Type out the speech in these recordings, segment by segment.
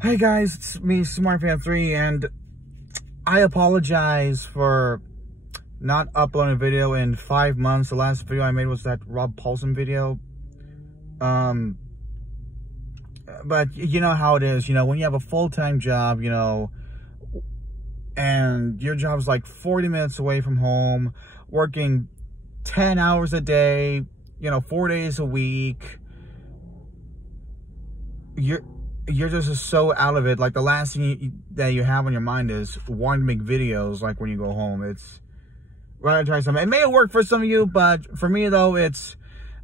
Hey guys, it's me, SmartFan3, and I apologize for not uploading a video in 5 months. The last video I made was that Rob Paulson video. But you know how it is, when you have a full-time job, and your job is like 40 minutes away from home, working 10 hours a day, 4 days a week, you're just so out of it. Like, the last thing that you have on your mind is wanting to make videos, like, when you go home. It's rather try something. It may work for some of you, but for me, though, it's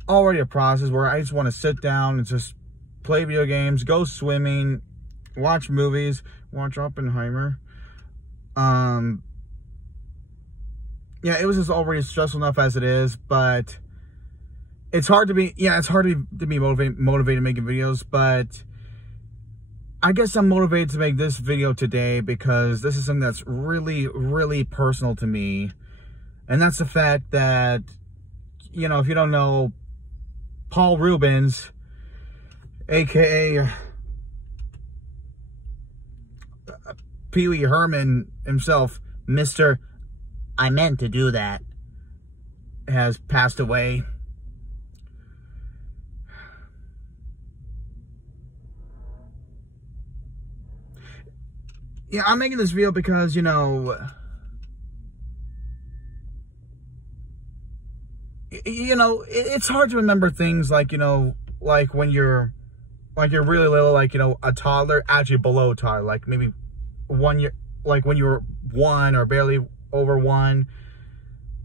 already a process where I just want to sit down and just play video games, go swimming, watch movies, watch Oppenheimer. Yeah, it was just already stressful enough as it is, but it's hard to be, motivated making videos, but I guess I'm motivated to make this video today because this is something that's really, really personal to me. And that's the fact that, if you don't know, Paul Reubens, aka Pee Wee Herman himself, Mr. I meant to do that, has passed away. Yeah, I'm making this video because, it's hard to remember things like, like when you're really little, like, a toddler, actually below toddler, like maybe 1 year, like when you were 1 or barely over 1.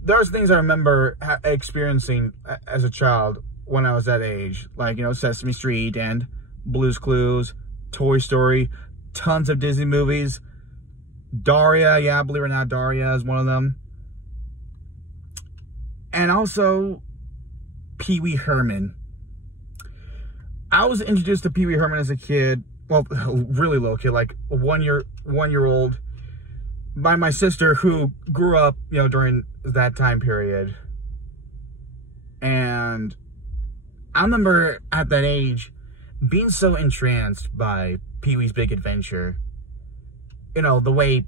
There's things I remember experiencing as a child when I was that age, like, Sesame Street and Blue's Clues, Toy Story, tons of Disney movies. Daria, yeah, believe it or not, Daria is one of them. And also Pee Wee Herman. I was introduced to Pee Wee Herman as a kid, well, a really little kid, like a one year old, by my sister, who grew up, during that time period. And I remember at that age being so entranced by Pee-wee's Big Adventure. The way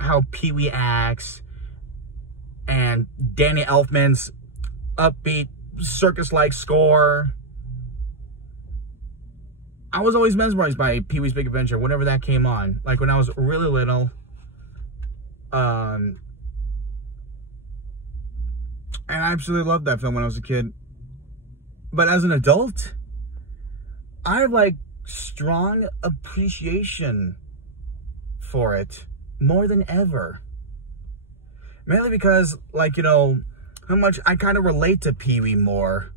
how Pee-wee acts, and Danny Elfman's upbeat circus-like score. I was always mesmerized by Pee-wee's Big Adventure whenever that came on. Like when I was really little. And I absolutely loved that film when I was a kid. But as an adult, I have like strong appreciation for it more than ever. Mainly because, like, how much I kind of relate to Pee-wee more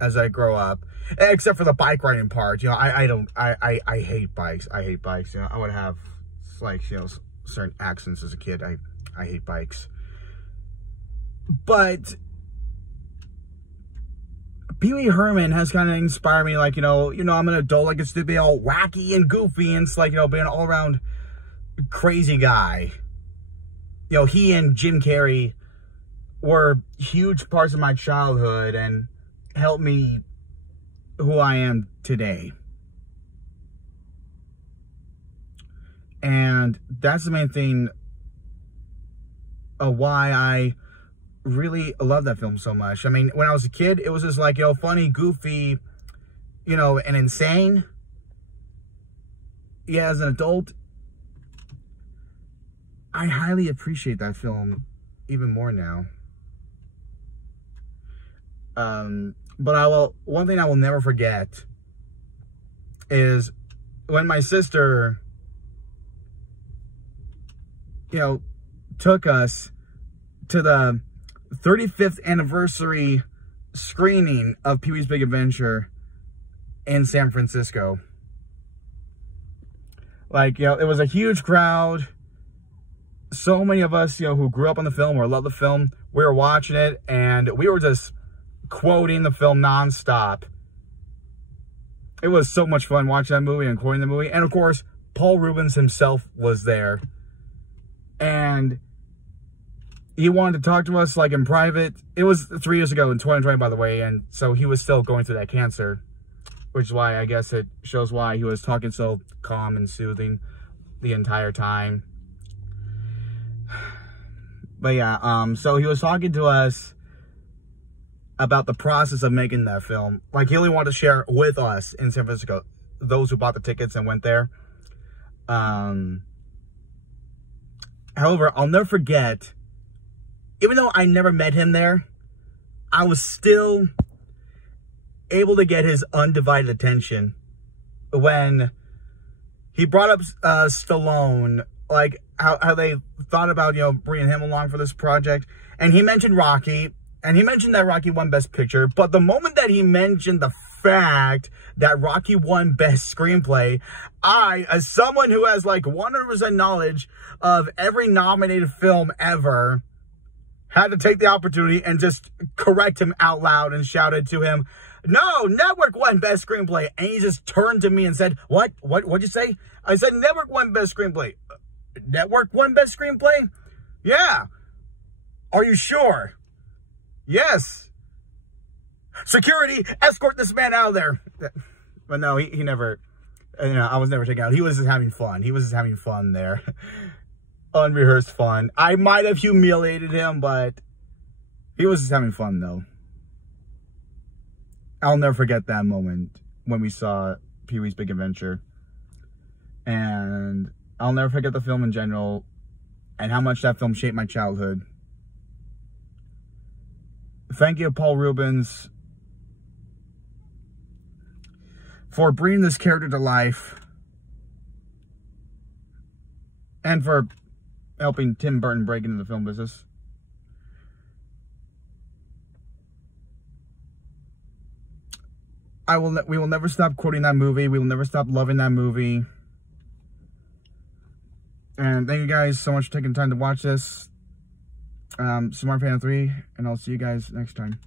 as I grow up. Except for the bike riding part. I hate bikes. I hate bikes. I would have, like, certain accents as a kid. I hate bikes. But Pee Wee Herman has kind of inspired me, like, I'm an adult, like, it's to be all wacky and goofy, and it's like, being an all-around crazy guy. He and Jim Carrey were huge parts of my childhood and helped me who I am today. And that's the main thing of why I really love that film so much. I mean, when I was a kid, it was just like, funny, goofy, and insane. Yeah, as an adult, I highly appreciate that film even more now. But one thing I will never forget is when my sister, took us to the 35th anniversary screening of Pee-wee's Big Adventure in San Francisco. Like, it was a huge crowd. So many of us, who grew up on the film or love the film, we were watching it, and we were just quoting the film nonstop. It was so much fun watching that movie and quoting the movie. And, of course, Paul Reubens himself was there. And he wanted to talk to us, like, in private. It was 3 years ago in 2020, by the way, and so he was still going through that cancer. which is why I guess it shows why he was talking so calm and soothing the entire time. But yeah, so he was talking to us about the process of making that film. Like, he only wanted to share with us in San Francisco, those who bought the tickets and went there. However, I'll never forget, even though I never met him there, I was still able to get his undivided attention when he brought up Stallone, like how they thought about, you know, bringing him along for this project. And he mentioned Rocky, and he mentioned that Rocky won Best Picture. But the moment that he mentioned the fact that Rocky won Best Screenplay, I, as someone who has like 100% knowledge of every nominated film ever, had to take the opportunity and just correct him out loud and shouted to him, "No, Network won Best Screenplay." And he just turned to me and said, What'd you say? I said, "Network won Best Screenplay." "Network won Best Screenplay?" "Yeah." "Are you sure?" "Yes." "Security, escort this man out of there." But no, he never, you know, I was never taken out. He was just having fun. He was just having fun there. Unrehearsed fun. I might have humiliated him, but he was just having fun, though. I'll never forget that moment when we saw Pee-wee's Big Adventure. And I'll never forget the film in general and how much that film shaped my childhood. Thank you, Paul Rubens, for bringing this character to life and for helping Tim Burton break into the film business. We will never stop quoting that movie. We will never stop loving that movie. And thank you guys so much for taking the time to watch this. Smart Fan 3, and I'll see you guys next time.